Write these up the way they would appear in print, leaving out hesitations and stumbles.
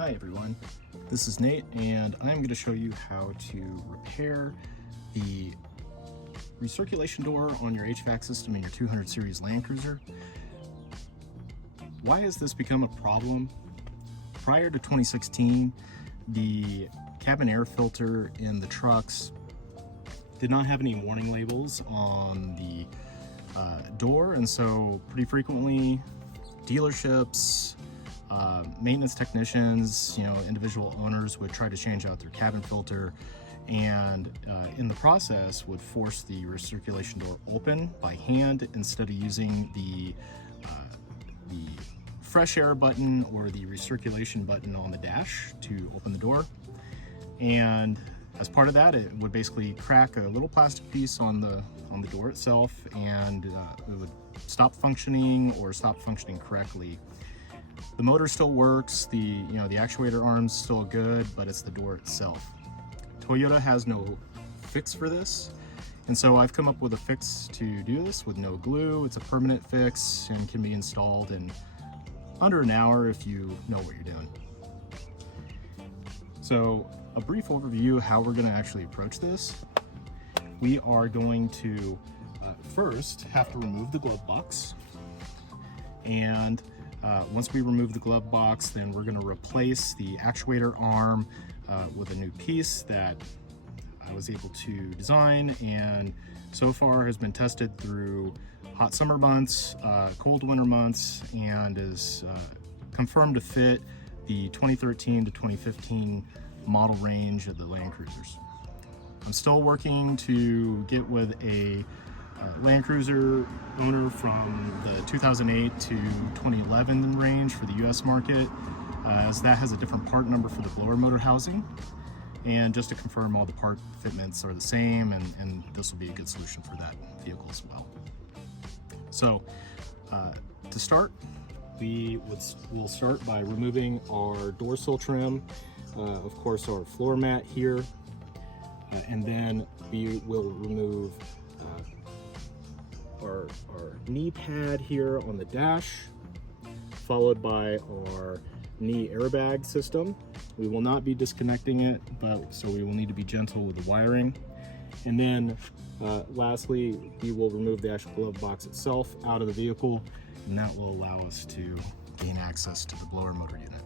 Hi everyone, this is Nate and I'm going to show you how to repair the recirculation door on your HVAC system in your 200 series Land Cruiser. Why has this become a problem? Prior to 2016, the cabin air filter in the trucks did not have any warning labels on the door, and so pretty frequently dealerships, maintenance technicians, individual owners would try to change out their cabin filter, and in the process would force the recirculation door open by hand instead of using the fresh air button or the recirculation button on the dash to open the door. And as part of that, it would basically crack a little plastic piece on the door itself, and it would stop functioning or stop functioning correctly. The motor still works, the actuator arm's still good, but it's the door itself. Toyota has no fix for this, and so I've come up with a fix to do this with no glue. It's a permanent fix and can be installed in under an hour if you know what you're doing. So a brief overview of how we're going to actually approach this. We are going to first have to remove the glove box, and once we remove the glove box, then we're going to replace the actuator arm with a new piece that I was able to design, and so far has been tested through hot summer months, cold winter months, and is confirmed to fit the 2013 to 2015 model range of the Land Cruisers. I'm still working to get with a Land Cruiser owner from the 2008 to 2011 range for the US market, as that has a different part number for the blower motor housing. And just to confirm, all the part fitments are the same, and this will be a good solution for that vehicle as well. So to start, we'll start by removing our door sill trim, of course our floor mat here, and then we will remove our knee pad here on the dash, followed by our knee airbag system. We will not be disconnecting it, so we will need to be gentle with the wiring. And then lastly, we will remove the actual glove box itself out of the vehicle, and that will allow us to gain access to the blower motor unit.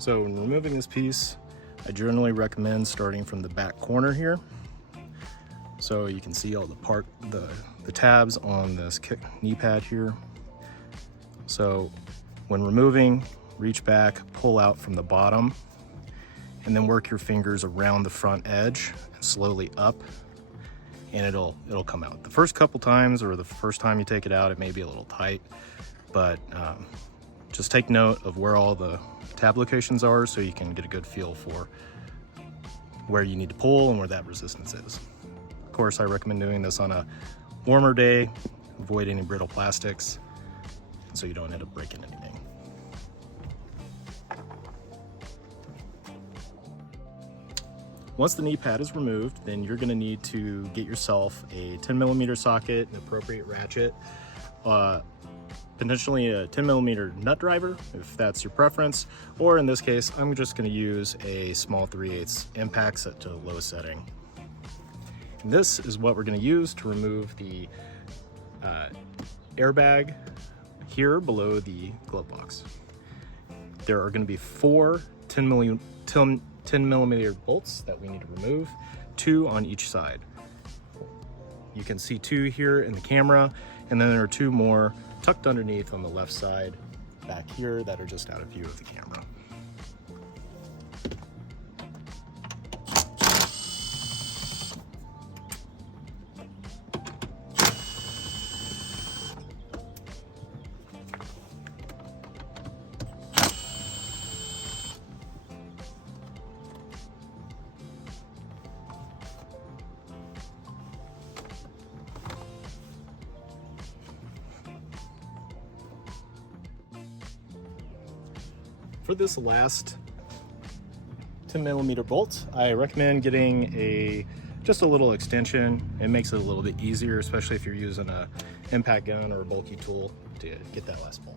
So when removing this piece, I generally recommend starting from the back corner here. So you can see all the tabs on this knee pad here. So when removing, reach back, pull out from the bottom, and then work your fingers around the front edge and slowly up, and it'll come out. The first couple times, or the first time you take it out, it may be a little tight, but just take note of where all the tab locations are so you can get a good feel for where you need to pull and where that resistance is. Of course, I recommend doing this on a warmer day, avoid any brittle plastics, so you don't end up breaking anything. Once the knee pad is removed, then you're going to need to get yourself a 10mm socket, an appropriate ratchet, potentially a 10mm nut driver if that's your preference, or in this case I'm just going to use a small 3/8 impact set to the lowest setting. And this is what we're going to use to remove the airbag here below the glove box. There are going to be 4 10mm bolts that we need to remove, 2 on each side. You can see 2 here in the camera, and then there are 2 more tucked underneath on the left side back here that are just out of view of the camera. For this last 10mm bolt, I recommend getting just a little extension. It makes it a little bit easier, especially if you're using a impact gun or a bulky tool to get that last bolt.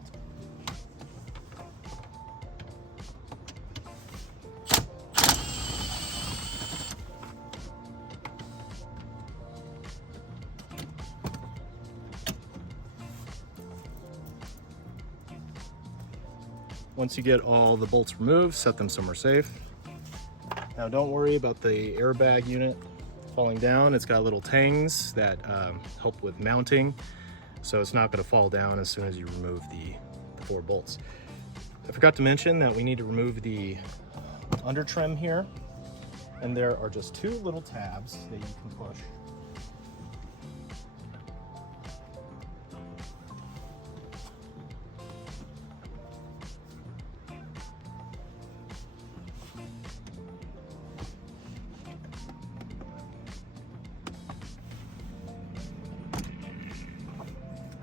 Once you get all the bolts removed, set them somewhere safe. Now don't worry about the airbag unit falling down. It's got little tangs that help with mounting, so it's not going to fall down as soon as you remove the 4 bolts. I forgot to mention that we need to remove the under trim here, and there are just 2 little tabs that you can push.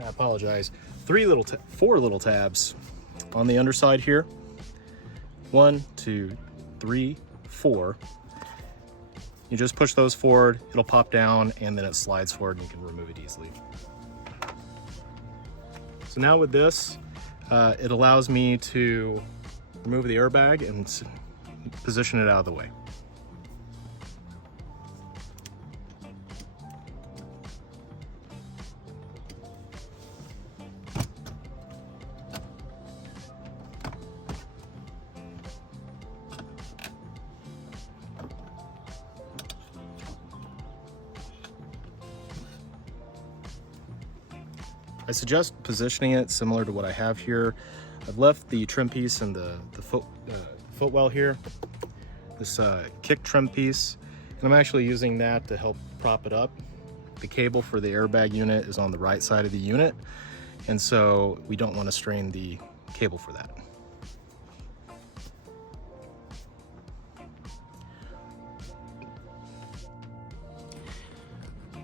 I apologize. 4 little tabs on the underside here. 1, 2, 3, 4. You just push those forward, it'll pop down, and then it slides forward and you can remove it easily. So now with this, it allows me to remove the airbag and position it out of the way. I suggest positioning it similar to what I have here. I've left the trim piece and the footwell here, this kick trim piece, and I'm actually using that to help prop it up. The cable for the airbag unit is on the right side of the unit, and so we don't want to strain the cable for that.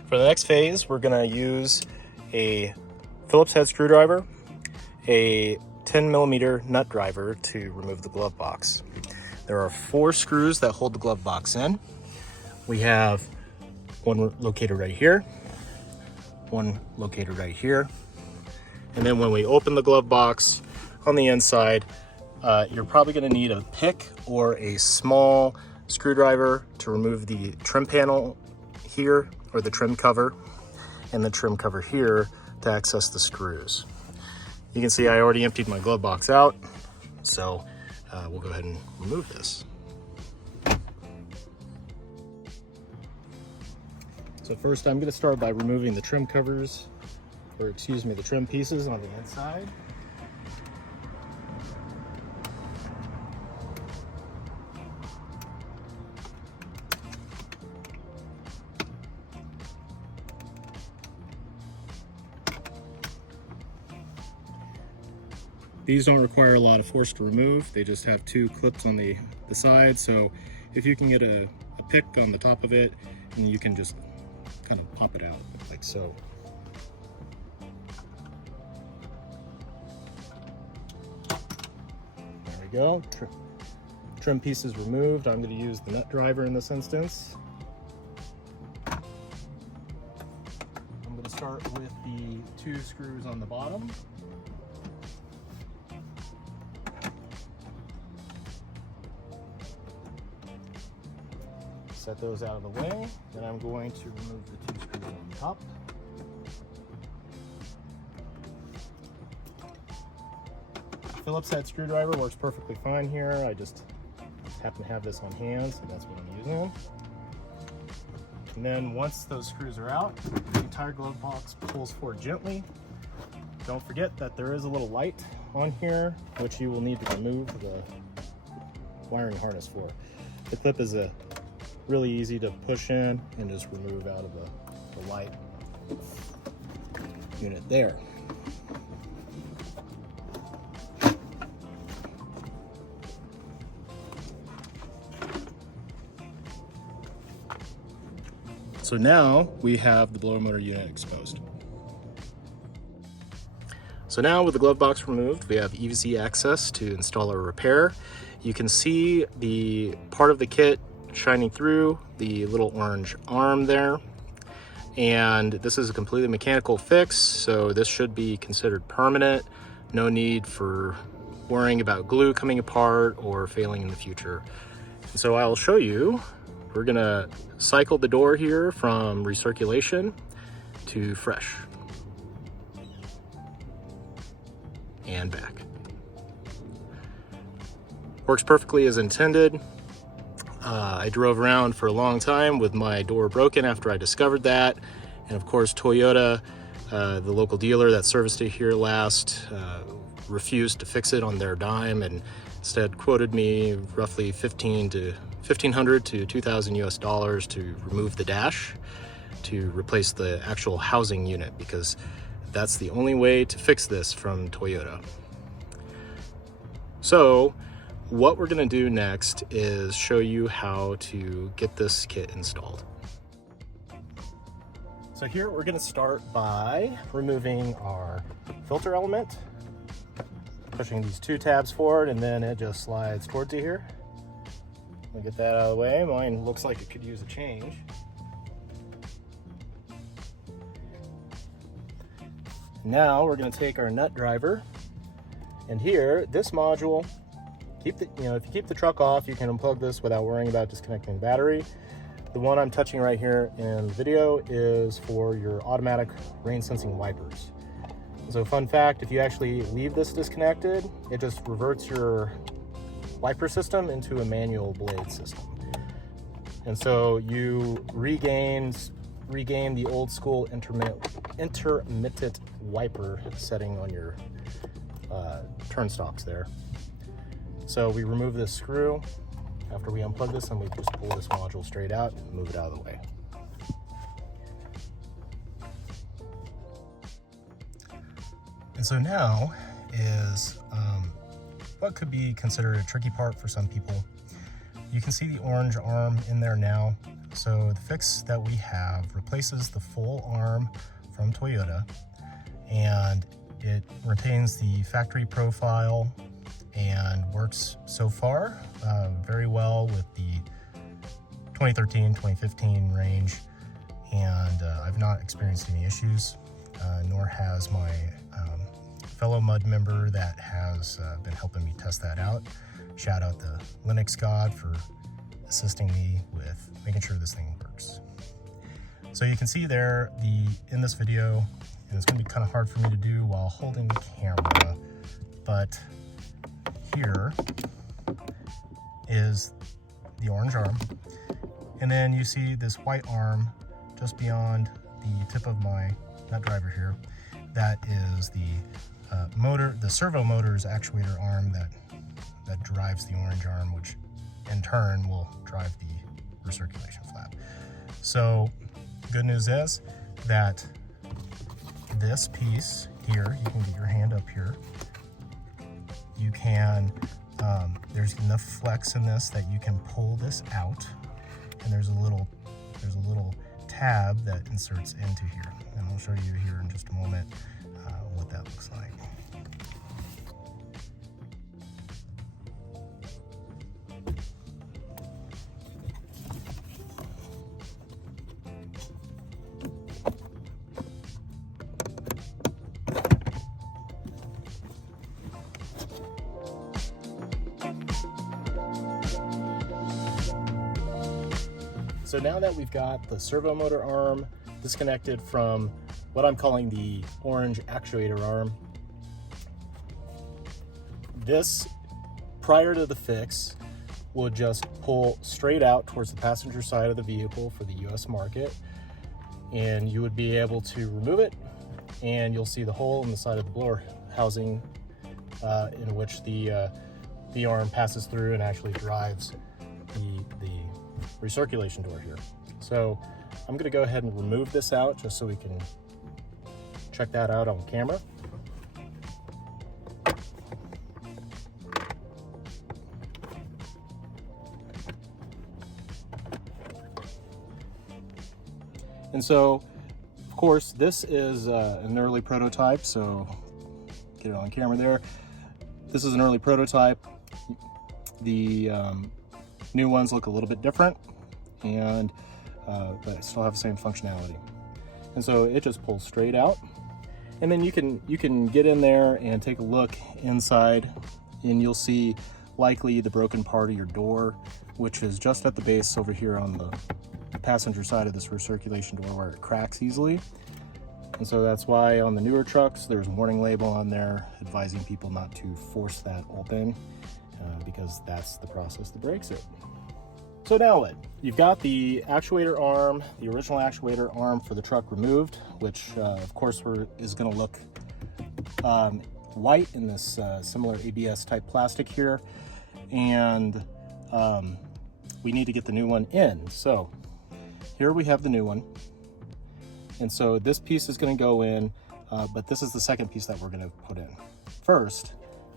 For the next phase, we're going to use a Phillips head screwdriver, a 10mm nut driver to remove the glove box. There are 4 screws that hold the glove box in. We have one located right here, one located right here, and then when we open the glove box on the inside, you're probably going to need a pick or a small screwdriver to remove the trim panel here, or the trim cover, and the trim cover here to access the screws. You can see I already emptied my glove box out, so we'll go ahead and remove this. So first I'm going to start by removing the trim covers, or excuse me, the trim pieces on the inside. These don't require a lot of force to remove. They just have 2 clips on the side, so if you can get a pick on the top of it, and you can just kind of pop it out like so. There we go. Trim piece is removed. I'm going to use the nut driver in this instance. I'm going to start with the 2 screws on the bottom. Set those out of the way. Then I'm going to remove the 2 screws on the top. Phillips head screwdriver works perfectly fine here. I just happen to have this on hand, so that's what I'm using. And then once those screws are out, the entire glove box pulls forward gently. Don't forget that there is a little light on here, which you will need to remove the wiring harness for. The clip is really easy to push in and just remove out of the light unit there. So now we have the blower motor unit exposed. So now with the glove box removed, we have easy access to install or repair. You can see the part of the kit shining through the little orange arm there. And this is a completely mechanical fix, so this should be considered permanent. No need for worrying about glue coming apart or failing in the future. And so I'll show you, we're gonna cycle the door here from recirculation to fresh. And back. Works perfectly as intended. I drove around for a long time with my door broken after I discovered that. And of course, Toyota, the local dealer that serviced it here last, refused to fix it on their dime and instead quoted me roughly $1,500 to $2,000 US to remove the dash, to replace the actual housing unit, because that's the only way to fix this from Toyota. So what we're gonna do next is show you how to get this kit installed. So here we're gonna start by removing our filter element, pushing these two tabs forward, and then it just slides towards you here. Let me get that out of the way. Mine looks like it could use a change. Now we're gonna take our nut driver, and here, this module, if you keep the truck off, you can unplug this without worrying about disconnecting the battery. The one I'm touching right here in the video is for your automatic rain sensing wipers. So fun fact, if you actually leave this disconnected, it just reverts your wiper system into a manual blade system. And so you regain the old school intermittent wiper setting on your turn stalks there. So we remove this screw after we unplug this, and we just pull this module straight out and move it out of the way. And so now is what could be considered a tricky part for some people. You can see the orange arm in there now. So the fix that we have replaces the full arm from Toyota, and it retains the factory profile and works so far very well with the 2013-2015 range, and I've not experienced any issues, nor has my fellow mud member that has been helping me test that out. Shout out the Linux God for assisting me with making sure this thing works. So you can see there in this video, and it's going to be kind of hard for me to do while holding the camera, but here is the orange arm, and then you see this white arm just beyond the tip of my nut driver here. That is the the servo motor's actuator arm that drives the orange arm, which in turn will drive the recirculation flap. So good news is that this piece here, you can get your hand up here, you can there's enough flex in this that you can pull this out, and there's a little tab that inserts into here, and I'll show you here in just a moment what that looks like. So now that we've got the servo motor arm disconnected from what I'm calling the orange actuator arm, this, prior to the fix, will just pull straight out towards the passenger side of the vehicle for the US market, and you would be able to remove it, and you'll see the hole in the side of the blower housing in which the arm passes through and actually drives the recirculation door here. So I'm going to go ahead and remove this out just so we can check that out on camera. And so, of course, this is an early prototype, so get it on camera there. This is an early prototype. The new ones look a little bit different, and but still have the same functionality. And so it just pulls straight out, and then you can get in there and take a look inside, and you'll see likely the broken part of your door, which is just at the base over here on the passenger side of this recirculation door where it cracks easily. And so that's why on the newer trucks there's a warning label on there advising people not to force that open, because that's the process that breaks it. So now what? You've got the actuator arm, the original actuator arm for the truck removed, which of course is going to look white in this similar ABS type plastic here, and we need to get the new one in. So here we have the new one, and so this piece is going to go in, but this is the second piece that we're going to put in. First,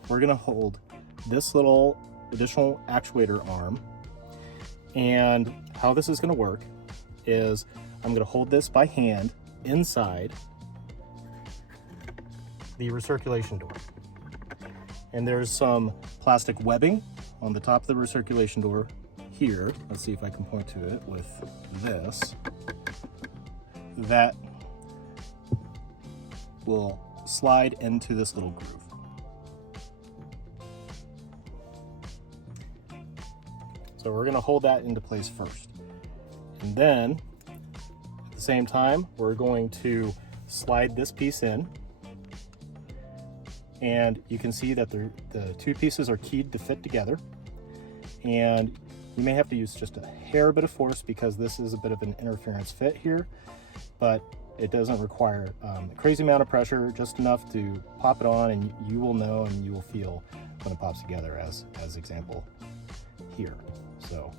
we're going to hold this little additional actuator arm, and how this is going to work is I'm going to hold this by hand inside the recirculation door, and there's some plastic webbing on the top of the recirculation door here. Let's see if I can point to it with this. That will slide into this little groove. So we're going to hold that into place first, and then at the same time we're going to slide this piece in, and you can see that the two pieces are keyed to fit together, and you may have to use just a hair bit of force because this is a bit of an interference fit here, but it doesn't require a crazy amount of pressure, just enough to pop it on, and you will know and you will feel when it pops together, as example here. So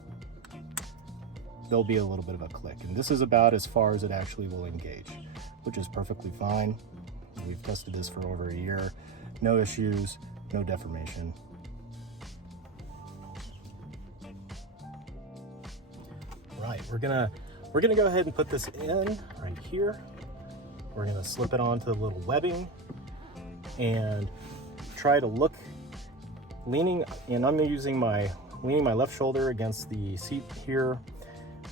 there'll be a little bit of a click, and this is about as far as it actually will engage, which is perfectly fine. We've tested this for over a year, no issues, no deformation. Right, we're gonna go ahead and put this in right here. We're gonna slip it onto the little webbing and try to look leaning, and I'm leaning my left shoulder against the seat here,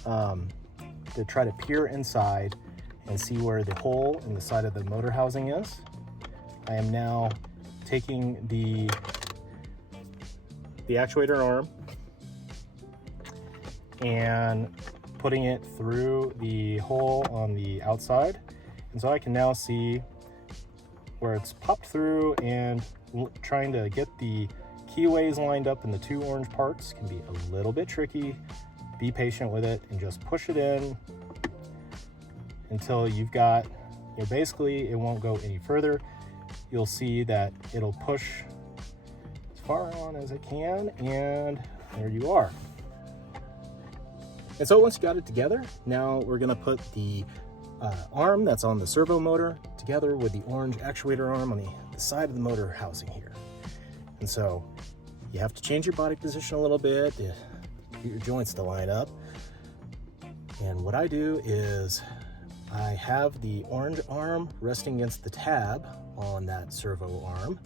to try to peer inside and see where the hole in the side of the motor housing is. I am now taking the actuator arm and putting it through the hole on the outside, and so I can now see where it's popped through, and trying to get the keyways lined up in the two orange parts can be a little bit tricky. Be patient with it and just push it in until you've got, basically it won't go any further. You'll see that it'll push as far on as it can, and there you are. And so once you got it together, now we're gonna put the arm that's on the servo motor together with the orange actuator arm on the side of the motor housing here. And so you have to change your body position a little bit to get your joints to line up. And what I do is I have the orange arm resting against the tab on that servo arm,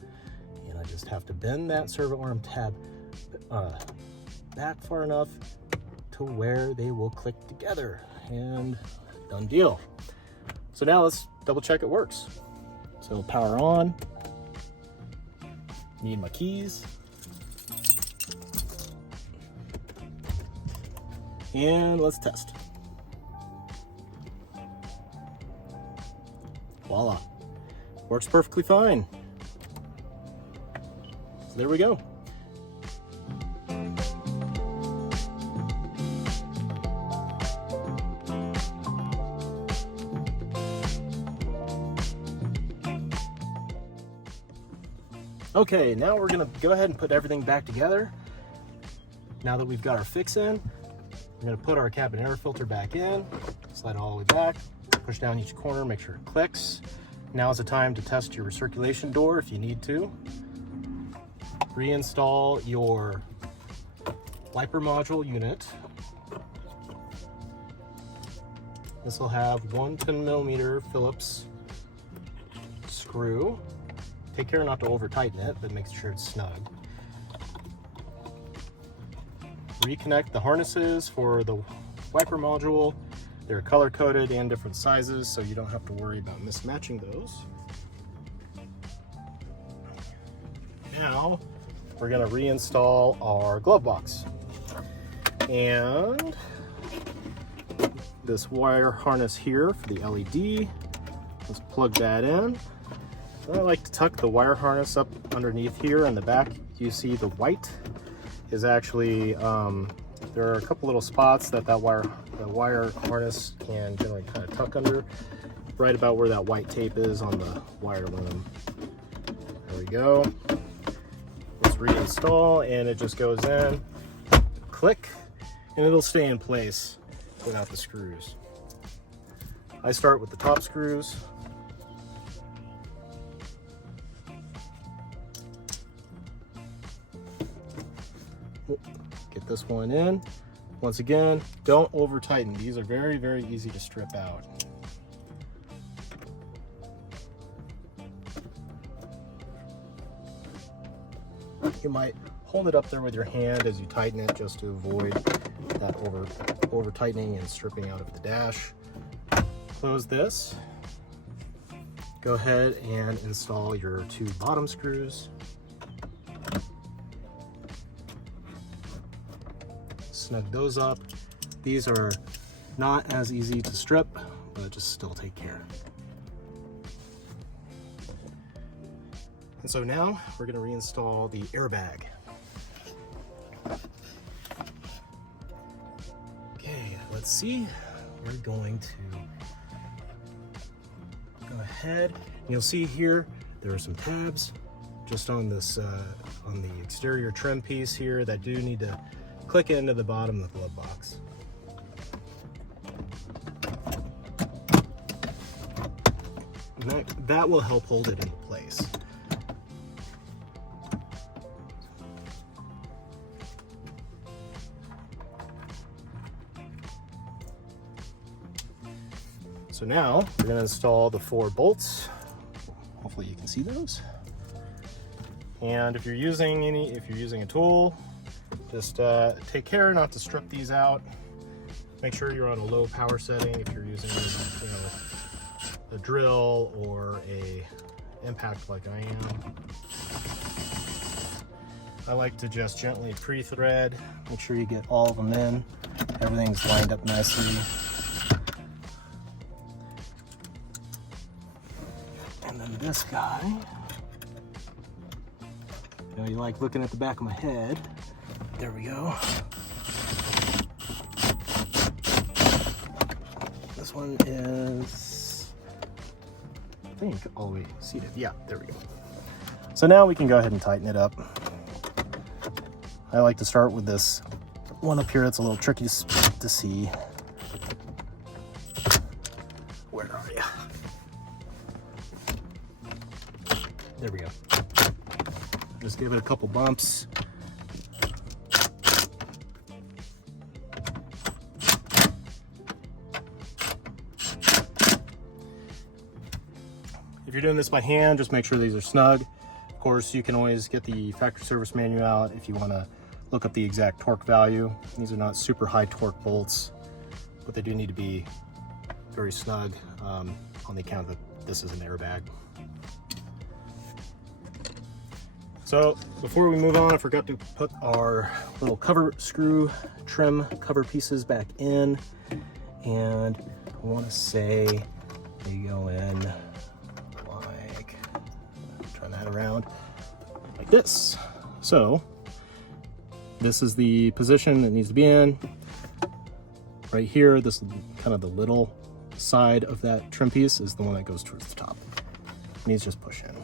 and I just have to bend that servo arm tab back far enough to where they will click together, and done deal. So now let's double check it works. So power on. Need my keys. And let's test. Voila. Works perfectly fine. So there we go. Okay, now we're gonna go ahead and put everything back together. Now that we've got our fix in, we're gonna put our cabin air filter back in, slide it all the way back, push down each corner, make sure it clicks. Now is the time to test your recirculation door if you need to. Reinstall your wiper module unit. This will have one 10mm Phillips screw. Take care not to over tighten it, but make sure it's snug. Reconnect the harnesses for the wiper module. They're color coded and different sizes, so you don't have to worry about mismatching those. Now we're going to reinstall our glove box. And this wire harness here for the LED, let's plug that in. I like to tuck the wire harness up underneath here in the back. You see the white is actually, there are a couple little spots that the wire harness can generally kind of tuck under, right about where that white tape is on the wire loom. There we go. Let's reinstall, and it just goes in, click, and it'll stay in place without the screws. I start with the top screws. Get this one in. Once again, don't over tighten. These are very, very easy to strip out. You might hold it up there with your hand as you tighten it, just to avoid that over tightening and stripping out of the dash. Close this. Go ahead and install your 2 bottom screws. Snug those up. These are not as easy to strip, but just still take care. And so now we're going to reinstall the airbag. Okay, let's see. We're going to go ahead. You'll see here there are some tabs just on this on the exterior trim piece here that do need to click into the bottom of the glove box. And that will help hold it in place. So now we're going to install the 4 bolts. Hopefully you can see those. And if you're using a tool, just take care not to strip these out. Make sure you're on a low power setting if you're using, a drill or a impact like I am. I like to just gently pre-thread. Make sure you get all of them in. Everything's lined up nicely. And then this guy. You like looking at the back of my head. There we go. This one is, I think, all the way seated. Yeah, there we go. So now we can go ahead and tighten it up. I like to start with this one up here. It's a little tricky to see. Where are you? There we go. Just give it a couple bumps. If you're doing this by hand, just make sure these are snug. Of course, you can always get the factory service manual out if you want to look up the exact torque value. These are not super high torque bolts, but they do need to be very snug on the account that this is an airbag. So before we move on, I forgot to put our little cover screw trim cover pieces back in. And I want to say they go in like, turn that around like this. So this is the position it needs to be in. Right here, this kind of the little side of that trim piece is the one that goes towards the top. It needs to just push in.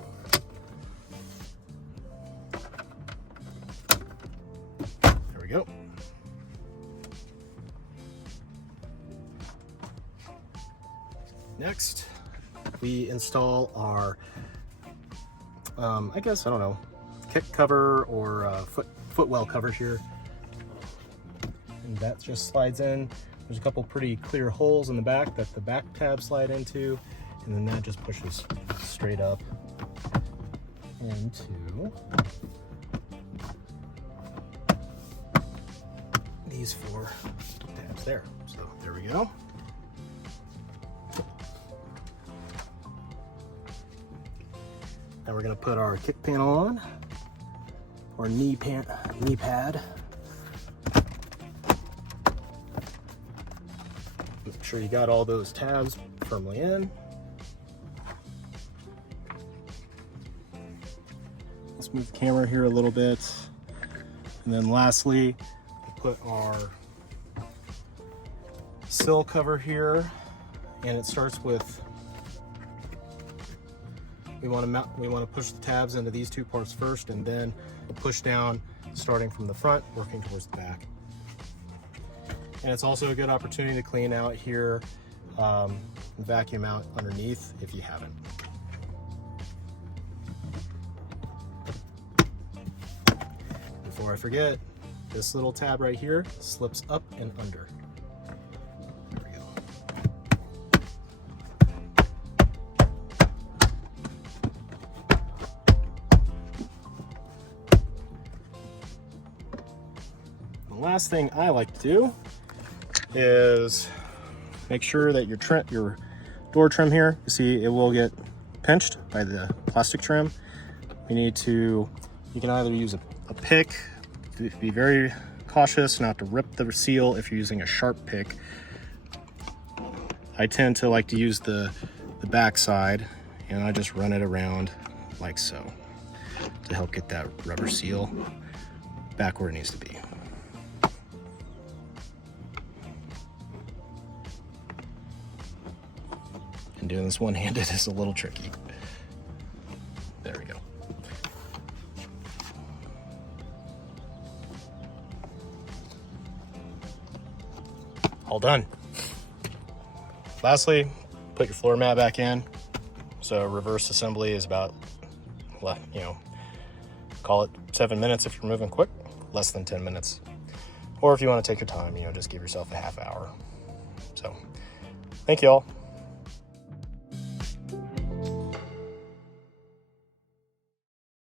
There we go. Next, we install our, I guess, I don't know, kick cover or footwell cover here. And that just slides in. There's a couple pretty clear holes in the back that the back tabs slide into, and then that just pushes straight up. into these 4 tabs there. So there we go. Now we're going to put our kick panel on, or knee pad. Make sure you got all those tabs firmly in. Let's move the camera here a little bit. And then lastly, we'll put our sill cover here, and it starts with, we want to push the tabs into these 2 parts first, and then push down starting from the front, working towards the back. And it's also a good opportunity to clean out here, and vacuum out underneath if you haven't. Before I forget, this little tab right here slips up and under. There we go. The last thing I like to do is make sure that your door trim here, you see it will get pinched by the plastic trim. You can either use a pick, be very cautious not to rip the seal if you're using a sharp pick. I tend to like to use the back side, and I just run it around like so to help get that rubber seal back where it needs to be. And doing this one-handed is a little tricky. There we go. All done. Lastly, put your floor mat back in. So reverse assembly is about, call it 7 minutes if you're moving quick, less than 10 minutes. Or if you want to take your time, just give yourself a half hour. So thank you all.